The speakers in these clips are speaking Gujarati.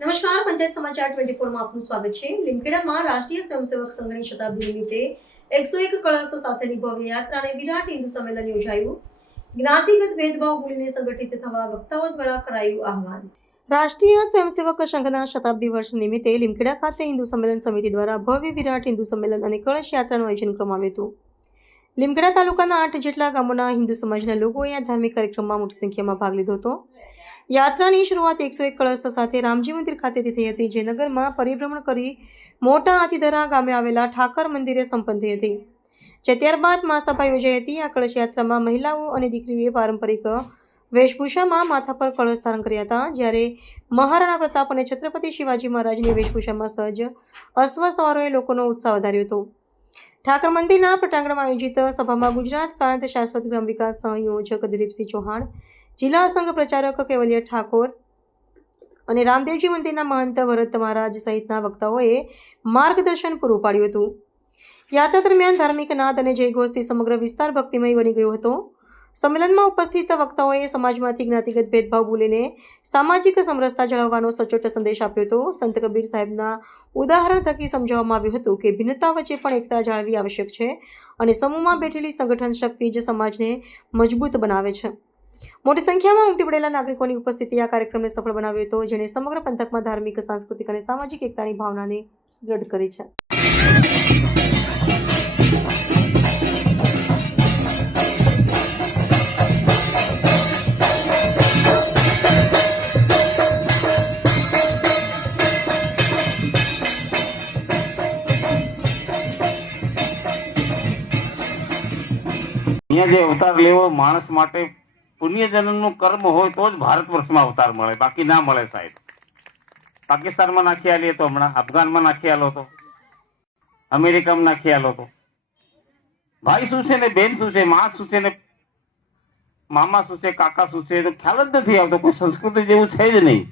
નમસ્કાર, પંચાયત સમાચાર 24 માં આપનું સ્વાગત છે. લીમખેડામાં રાષ્ટ્રીય સ્વયંસેવક સંઘની શતાબ્દી નિમિત્તે 101 કળશ સાથેની ભવ્ય યાત્રા અને વિરાટ હિન્દુ સંમેલન યોજાયું. જ્ઞાતિગત ભેદભાવ ભૂલીને સંગઠિત થવા વક્તાઓ દ્વારા કરાયું આહવાન. રાષ્ટ્રીય સ્વયંસેવક સંઘના શતાબ્દી વર્ષ નિમિત્તે લીમખેડા ખાતે હિન્દુ સંમેલન સમિતિ દ્વારા ભવ્ય વિરાટ હિન્દુ સંમેલન અને કળશ યાત્રાનું આયોજન કરવામાં આવ્યું હતું. લીમખેડા તાલુકાના 8 જેટલા ગામોના હિન્દુ સમાજના લોકોએ આ ધાર્મિક કાર્યક્રમમાં મોટી સંખ્યામાં ભાગ લીધો હતો. યાત્રાની શરૂઆત 101 કળશ સાથે રામજી મંદિર ખાતેથી થઈ હતી, જે નગરમાં પરિભ્રમણ કરી મોટા હાથીધરા ગામે આવેલા ઠાકર મંદિરે સંપન્ન થઈ હતી, જે ત્યારબાદ મહાસભા યોજાઈ હતી. આ કળશ યાત્રામાં મહિલાઓ અને દીકરીઓએ પારંપરિક વેશભૂષામાં માથા પર કળશ ધારણ કર્યા હતા, જ્યારે મહારાણા પ્રતાપ અને છત્રપતિ શિવાજી મહારાજની વેશભૂષામાં સજ્જ અશ્વ સવારોએ લોકોનો ઉત્સાહ વધાર્યો હતો. ઠાકર મંદિરના પટાંગણમાં આયોજિત સભામાં ગુજરાત પ્રાંત શાશ્વત ગ્રામ વિકાસ સંયોજક દિલીપસિંહ ચૌહાણ, જિલ્લા સંઘ પ્રચારક કેવલ્ય ઠાકોર અને રામદેવજી મંદિરના મહંત ભરત મહારાજ સહિતના વક્તાઓએ માર્ગદર્શન પૂરું પાડ્યું હતું. યાત્રા દરમિયાન ધાર્મિક નાદ અને જયઘોષથી સમગ્ર વિસ્તાર ભક્તિમય બની ગયો હતો. સંમેલનમાં ઉપસ્થિત વક્તાઓએ સમાજમાંથી જ્ઞાતિગત ભેદભાવ ભૂલીને સામાજિક સમરસતા જાળવવાનો સચોટ સંદેશ આપ્યો હતો. સંત કબીર સાહેબના ઉદાહરણ થકી સમજાવવામાં આવ્યું હતું કે ભિન્નતા વચ્ચે પણ એકતા જાળવવી આવશ્યક છે અને સમૂહમાં બેઠેલી સંગઠન શક્તિ જ સમાજને મજબૂત બનાવે છે. મોટી સંખ્યામાં ઉમટી પડેલા નાગરિકોની ઉપસ્થિતિ આ કાર્યક્રમને સફળ બનાવ્યો હતો, જેને સમગ્ર પંથકમાં ધાર્મિક, સાંસ્કૃતિક અને સામાજિક એકતાની ભાવનાને દ્રઢ કરી છે. અહીંયા જે અવતાર લેવો માણસ માટે પુણ્ય જન્મનું કર્મ હોય તો જ ભારત વર્ષમાં અવતાર મળે, બાકી ના મળે સાહેબ. પાકિસ્તાનમાં નાખી આલીએ તો હમણાં અફઘાનમાં નાખી આલો તો, અમેરિકામાં નાખી આલો તો. ભાઈ શું છે ને બેન શું છે, માં શું છે ને મામા શું છે, કાકા શું છે, ખ્યાલ જ નથી આવતો. કોઈ સંસ્કૃતિ જેવું છે જ નહીં.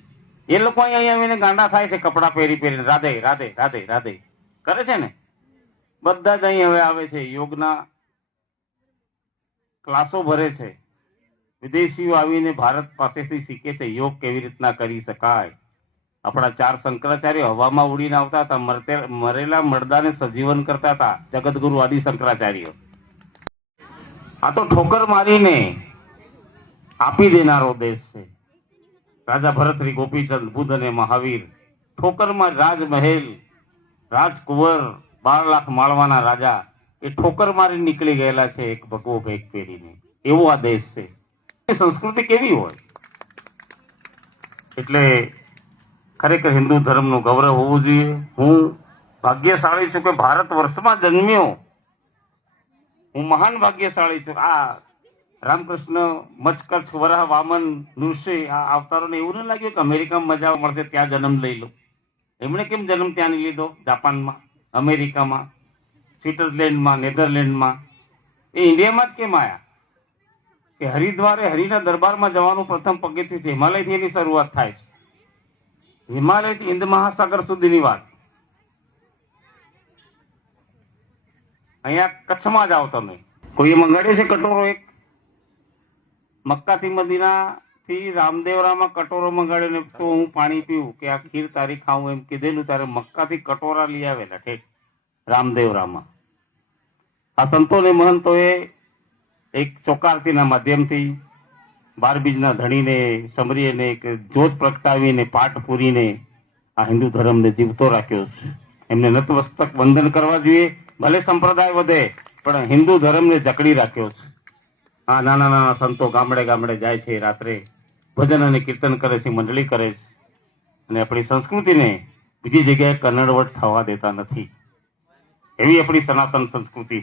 એ લોકો અહીંયા આવીને ગાંડા થાય છે, કપડાં પહેરી પહેરીને રાધે રાધે રાધે રાધે કરે છે ને. બધા જ અહીં હવે આવે છે, યોગના ક્લાસો ભરે છે. વિદેશીઓ આવીને ભારત પાસેથી શીખે છે યોગ કેવી રીતના કરી શકાય. આપણા 4 શંકરાચાર્ય હવામાં ઉડીને આવતા હતા, મરેલા મરદાને સજીવન કરતા હતા, જગતગુરુ આદિ શંકરાચાર્ય. આ તો ઠોકર મારીને આપી દેનારો દેશ છે. રાજા ભરતરી, ગોપીચંદ, બુદ્ધ અને મહાવીર ઠોકરમાં રાજમહેલ, રાજકુંવર, 12 લાખ માળવાના રાજા એ ઠોકર મારી નીકળી ગયેલા છે, એક ભગવો ભેગ પહેરીને. એવો આ દેશ છે. સંસ્કૃતિ કેવી હોય. એટલે ખરેખર હિન્દુ ધર્મનું ગૌરવ હોવું જોઈએ. હું ભાગ્યશાળી છું કે ભારત વર્ષમાં જન્મ્યો. હું મહાન ભાગ્યશાળી છું. આ રામકૃષ્ણ, મચકચ્છ, વરાહ, વામન, નૃસિંહ આ અવતારોને એવું ન લાગ્યું કે અમેરિકામાં મજા મળશે ત્યાં જન્મ લઈ લો. એમણે કેમ જન્મ ત્યાં નહીં લીધો? જાપાનમાં, અમેરિકામાં, સ્વિટ્ઝરલેન્ડમાં, નેધરલેન્ડમાં. એ ઇન્ડિયામાં જ કેમ આવ્યા? કે હરિદ્વારે હરિના દરબારમાં જવાનું પ્રથમ પગથિયું છે. હિમાલયથી એની શરૂઆત થાય છે. હિમાલયથી હિન્દ મહાસાગર સુધીની વાત. અહીંયા કચ્છમાં જાઓ તમે, કોઈએ મંગાડ્યો છે કટોરો એક? મક્કાથી મદીનાથી રામદેવરામાં કટોરો મંગાડ્યો ને તો હું પાણી પીવું કે આ ખીર તારી ખાવું એમ કીધેલું, ત્યારે મક્કાથી કટોરા લઈ આવેલા ઠેક રામદેવરામાં. આ સંતોને મહંતોએ એક ચોકારતીના માધ્યમથી 12 બીજના ધણીને સમરીને એક જોત પ્રગટાવીને પાઠ પૂરીને આ હિન્દુ ધર્મને જીવતો રાખ્યો છે. એમને નતમસ્તક વંદન કરવા જોઈએ. ભલે સંપ્રદાય વધે પણ હિન્દુ ધર્મને જકડી રાખ્યો છે. આ નાના નાના સંતો ગામડે ગામડે જાય છે, રાત્રે ભજન અને કીર્તન કરે છે, મંડળી કરે છે, અને આપણી સંસ્કૃતિને બીજી જગ્યાએ કન્નડવટ થવા દેતા નથી. એવી આપણી સનાતન સંસ્કૃતિ છે.